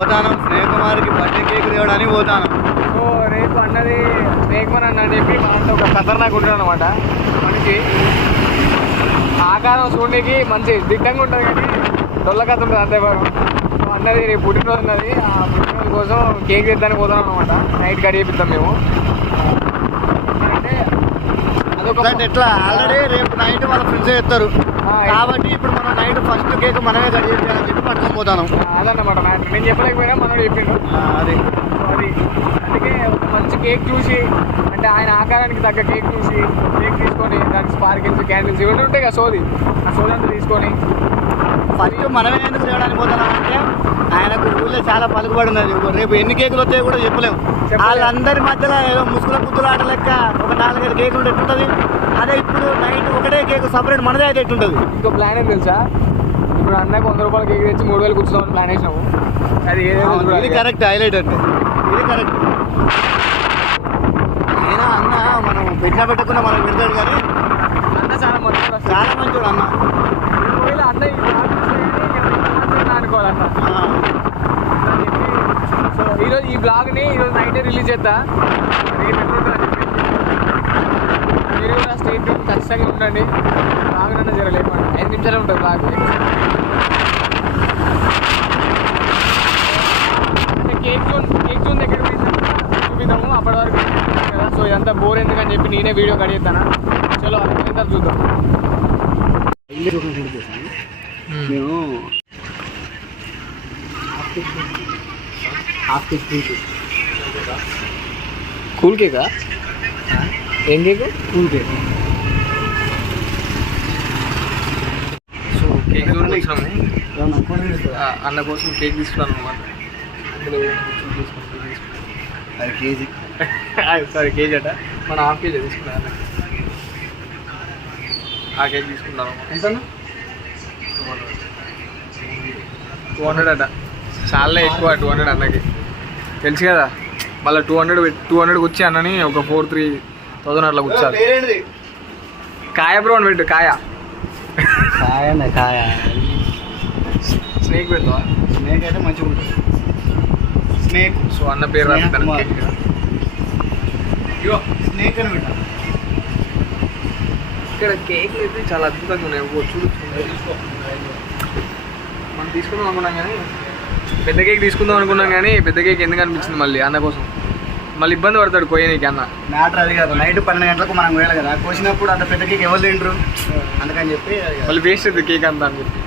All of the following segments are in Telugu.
పోతాను స్నేహకుమార్కి బర్త్డే కేక్ తేవడానికి పోతాను. సో రేపు అన్నది స్నేహకుమార్ అన్న అని చెప్పి మనతో ఒక ఖతర్నాక్ ఉంటాడు అనమాట. మనిషి ఆకారం చూడడానికి మంచి దిట్టంగా ఉంటుంది కానీ డొల్ల కథ ఉంటుంది అంతే భాగం. సో అన్నది రేపు పుట్టినరోజు ఉన్నది. ఆ పుట్టినరోజు కోసం కేక్ తెద్దానికి పోతాం అనమాట. నైట్ కట్ చేపిద్దాం మేము. అంటే అదొక ఎట్లా ఆల్రెడీ రేపు నైట్ వాళ్ళ ఫ్రెండ్స్ చేస్తారు కాబట్టి ఇప్పుడు మనం నైట్ ఫస్ట్ కేక్ మనమే కట్ చేయాలని చెప్పి పట్టుకొని పోతాను. అదన్నమాట మ్యాటర్. నేను చెప్పలేకపోయినా మనోడు చెప్పిండు అది. అది అందుకే ఒక మంచి కేక్ చూసి, అంటే ఆయన ఆకారానికి తగ్గ కేక్ చూసి కేక్ తీసుకొని దానికి స్పార్కిల్స్ క్యాండిల్స్ ఇవన్నీ ఉంటాయి కదా సోది, ఆ సోది అంతా తీసుకొని ఫస్ట్ మనమే ఎందుకు తేవడానికి పోతున్నామంటే ఆయనకు ఊళ్ళో చాలా పలుకుబడి ఉన్నది. రేపు ఎన్ని కేకులు వస్తాయో కూడా చెప్పలేము. వాళ్ళందరి మధ్యలో ఏదో ముసుగుల పుద్దులు ఆట లెక్క ఒక 4-5 కేకులు ఉంటే ఎట్టుంటుంది. అదే ఇప్పుడు నైట్ ఒకటే కేక్ సపరేట్ మనదే అయితే ఎట్టుంటుంది. ఇంకో ప్లాన్ ఏం తెలుసా, ఇప్పుడు అన్నకు 100 రూపాయల కేక్ తెచ్చి 3000 కూర్చుదామని ప్లాన్ వేసినాము. అది ఇది కరెక్ట్ హైలైట్ అంటే ఇది కరెక్ట్. అయినా అన్న మనం పెట్టినా పెట్టకుండా మనం పెడతాడు కానీ అన్న చాలా మంచోడు అన్న. ఒకవేళ అన్న అనుకోవాలన్న. సో ఈరోజు ఈ బ్లాగ్ని ఈరోజు నైటే రిలీజ్ చేస్తా. రేపు ఎట్లుంటుందని చెప్పేసి మీరు కూడా స్టేట్ ఖచ్చితంగా ఉండండి. బ్లాగ్ నన్ను జరగలేమండి, 5 నిమిషాలే ఉంటుంది బ్లాగ్. అంటే కేక్ జోన్ దగ్గర చూపిద్దాము అప్పటి వరకు కదా. సో ఇదంతా బోర్ ఎందుకని చెప్పి నేనే వీడియో కట్ చేస్తాను. చలో అంతా చూద్దాం. మేము కూల్ కేకా? ఏం cake? Cool cake. So cake zone వచ్చినాము. అన్న కోసం కేక్ తీసుకున్నాను అనమాట. అందులో అది కేజీ సారీ కేజీ అట, మన ½ కేజీ తీసుకున్నాను అన్న. ఆ కేక్ తీసుకున్నాను. ఎంత 200 అట. చాలా ఎక్కువ 200 అన్నకి తెలుసు కదా. మళ్ళీ 200 వచ్చి అన్నని ఒక 4-3,000 అట్లా కూర్చాలి. కాయ బ్రో అని పెట్టు. కాయ స్నేక్ పెడతావా? స్నేక్ అయితే మంచిగా ఉంటుంది. స్నేక్. సో అన్న పేరు రాస్తాను. స్నేక్ అని పెట్టా. ఇక్కడ కేక్లు అయితే చాలా అద్భుతంగా ఉన్నాయి. మనం తీసుకుందాం అనుకున్నాం కానీ పెద్ద కేక్ తీసుకుందాం అనుకున్నాం కానీ పెద్ద కేక్ ఎందుకు అనిపించింది మళ్ళీ అన్న కోసం. మళ్ళీ ఇబ్బంది పడతాడు కోయనీకి అన్న. మ్యాటర్ అది కాదు. నైట్ 12 గంటలకు మనం వేయాలి కదా. కోసినప్పుడు అంత పెద్ద కేక్ ఎవరు తింటారు అందుకని చెప్పి మళ్ళీ వేస్ట్ అవుతుంది కేక్ అంతా అని చెప్పి.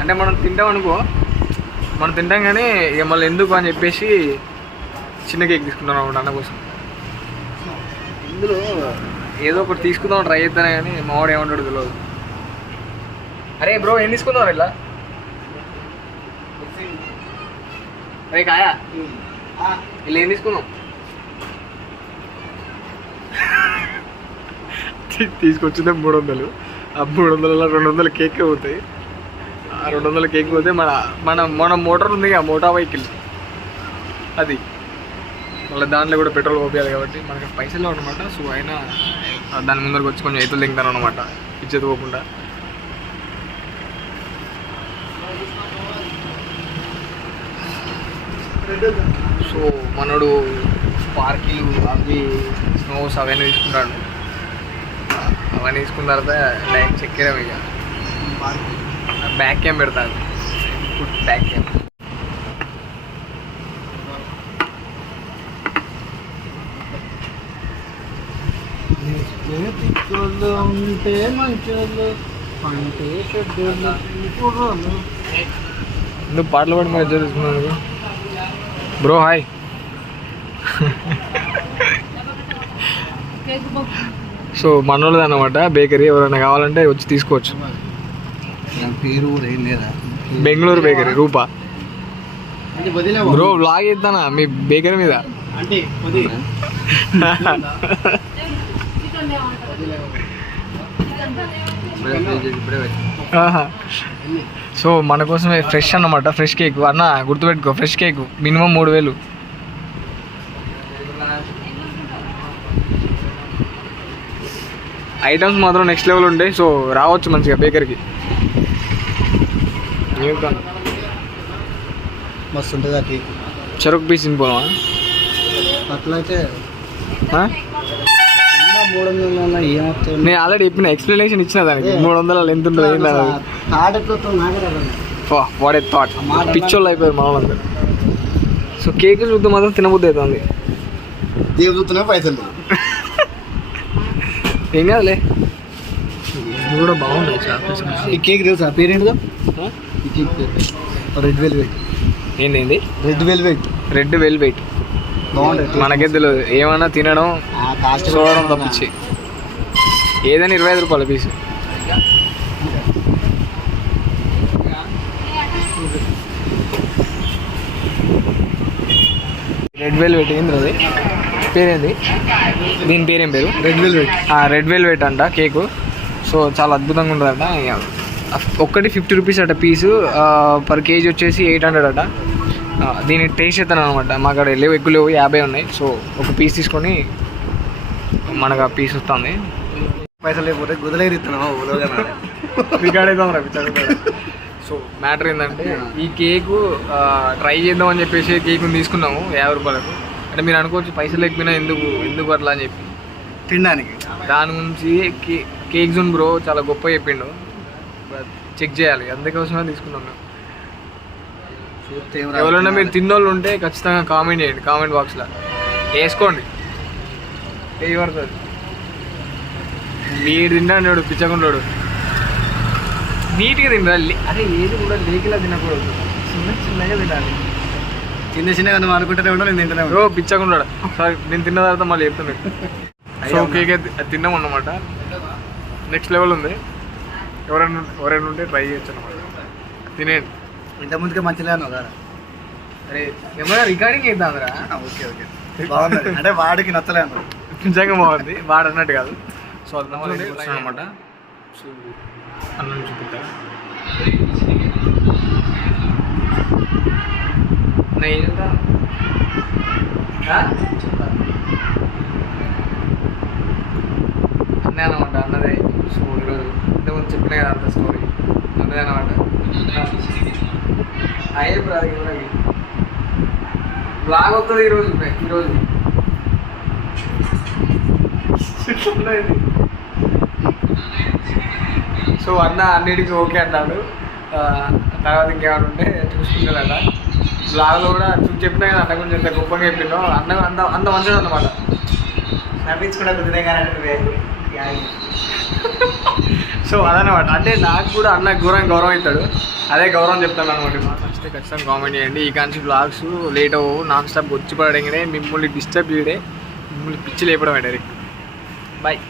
అంటే మనం తింటాం అనుకో, మనం తింటాం కానీ ఇక మళ్ళీ ఎందుకు అని చెప్పేసి చిన్న కేక్ తీసుకుంటాం అనమాట అన్న కోసం. ఇందులో ఏదో ఒకటి తీసుకుందాం ట్రై చేస్తానే కానీ మావాడు ఏమంటాడు తెలియదు. అరే బ్రో ఏం తీసుకుందాం ఇలా? అరే కాయా ఇలా ఏం తీసుకుందాం? తీసుకొచ్చిందే 300. ఆ 300లో 200 కేక్ పోతాయి. ఆ 200 కేక్ పోతే మన మోటార్ ఉంది కదా, మోటార్ వెహికల్ అది. మళ్ళీ దాంట్లో కూడా పెట్రోల్ పోయాలి కాబట్టి మనకి పైసలు అనమాట. సో అయినా దాని ముందరకు వచ్చి కొంచెం ఎత్తులు దిగుతాను అనమాట ఇచ్చేది పోకుండా. సో మనోడు స్పార్కిలు అవి స్నోస్ అవన్నీ తీసుకుంటాడు. అవన్నీ తీసుకున్న తర్వాత డైరెక్ట్ చెక్కేయడం ఇక బ్యాక్ క్యామ్ పెడతాను. బ్యాక్ క్యామ్ ఉంటే మంచోళ్ళు అంటే నువ్వు పాటలు పాడి మరి ఎంజాయ్ చేసుకున్నాను బ్రో. హాయ్. సో మనోళ్ళది అన్నమాట బేకరీ. ఎవరైనా కావాలంటే వచ్చి తీసుకోవచ్చు. పేరు ఏం లేదా? బెంగళూరు బేకరీ రూపా. బ్రో వ్లాగ్ చేద్దానా మీ బేకరీ మీద? సో మన కోసమే ఫ్రెష్ అన్నమాట. ఫ్రెష్ కేక్ అన్న గుర్తుపెట్టుకో. Fresh cake minimum 3000. ఐటమ్స్ మాత్రం నెక్స్ట్ లెవెల్ ఉంటాయి. సో రావచ్చు మంచిగా బేకరీకి. మస్తు ఉంటుంది ఆ కేక్. చెరుకు పీస్ తినిపోవా? అట్లయితే 300 ఏమవుతుంది? నేను ఆల్రెడీ చెప్పిన ఎక్స్ప్లెనేషన్ ఇచ్చిన దానికి 300 ఎంత ఉంటుంది ఏంటి అనేది. వాడే థాట్ పిచ్చోళ్ళు అయిపోయారు మా వాళ్ళందరూ. సో కేక్ చూద్దాం మాత్రం తినబుద్ధి అవుతుంది. దేవుడు చూస్తున్నా పైసలు ఏం కాదులే, ఇది కూడా బాగుంటుంది చాక్లెట్స్. ఈ కేక్ తెలుసా పేరేంటిదో? ఈ కేక్ పేరు రెడ్ వెల్వెట్. ఏంటి? Red velvet. రెడ్ వెల్వెట్ బాగుంటుంది. మనకే తెలియదు, ఏమన్నా తినడం చూడడం తప్పించి. ఏదైనా 25 రూపాయల పీస్. రెడ్ వెల్వెట్ ఏంది అది పేరేంది? దీని పేరేం పేరు? Red velvet. రెడ్ వెల్వెట్ అంట కేకు. సో చాలా అద్భుతంగా ఉంటుందంట. ఒక్కటి 50 రూపీస్ అట పీసు. పర్ కేజీ వచ్చేసి 800 అట. దీన్ని టేస్ట్ చేస్తాను అనమాట. మా అక్కడ లేవు, ఎక్కువ లేవు, 50 ఉన్నాయి. సో ఒక పీస్ తీసుకొని మనకు ఆ పీస్ వస్తుంది. పైసలు లేకపోతే గుదలేరుతున్నావా? రికార్డ్ అవుతాం. సో మ్యాటర్ ఏంటంటే ఈ కేకు ట్రై చేద్దామని చెప్పేసి కేకుని తీసుకున్నాము 50 రూపాయలకు. అంటే మీరు అనుకోవచ్చు పైసలు లేకపోయినా ఎందుకు అట్లా అని చెప్పి తినడానికి. దాని గురించి కేక్ జోన్ బ్రో చాలా గొప్ప చెప్పిండు, చెక్ చేయాలి, అందుకోసమే తీసుకున్నాం మేము. ఎవరైనా మీరు తిన్నోళ్ళు ఉంటే ఖచ్చితంగా కామెంట్ చేయండి, కామెంట్ బాక్స్లో వేసుకోండి. ఏ పడుతుంది మీరు తిన్నాడు పిచ్చకుండాడు నీట్గా తినరా. అరే ఏది కూడా లేకిలా తినకూడదు, చిన్నగా తినాలి. చిన్నగా నువ్వు అనుకుంటూనే ఉండవు, నేను తింటూనే బ్రో పిచ్చకుండాడు. సారీ, నేను తిన్న తర్వాత మళ్ళీ చెప్తాను. సో కేక్ తిన్నాం అన్నమాట. నెక్స్ట్ లెవెల్ ఉంది. ఎవరైనా ఉంటే ట్రై చేయొచ్చు అన్నమాట. తినేయండి. ఇంతకుముందుకే మంచిగా అన్నావు కదా. అరే ఏమైనా రికార్డింగ్ అవుతుందిరా. ఓకే బాగుంది. అంటే వాడికి నచ్చలే అన్నాడు. నిజంగా బాగుంది, వాడు అన్నట్టు కాదు. సో అది అనమాట. సో అన్నం చూపిస్తా. అన్నీ అనమాట అన్నదే. సో ఈరోజు ఇంతకుముందు చెప్పిన కదా అంత స్టోరీ అన్నదే అనమాట. అయ్యే బ్లాగ్ వస్తుంది ఈరోజు. సో అన్న అన్నిటికీ ఓకే అన్నాడు. తర్వాత ఇంకేమైనా ఉంటే చూసుకుంటాడట. బ్లాగ్లో కూడా చెప్పినా కదా అన్న గురించి ఎంత గొప్పగా చెప్పిండో. అన్న అంత మంచిది అన్నమాట. సో అదనమాట. అంటే నాకు కూడా అన్న గౌరవం ఇస్తాడు, అదే గౌరవం చెప్తాను అనమాట. నచ్చితే ఖచ్చితంగా కామెంట్ చేయండి. ఈ కాన్సెప్ట్ బ్లాగ్స్ లేట్ అవ్వవు, నాన్ స్టాప్ వచ్చి పడగానే మిమ్మల్ని డిస్టర్బ్ చేయడే, మిమ్మల్ని పిచ్చి లేపడం డైరెక్ట్. బాయ్.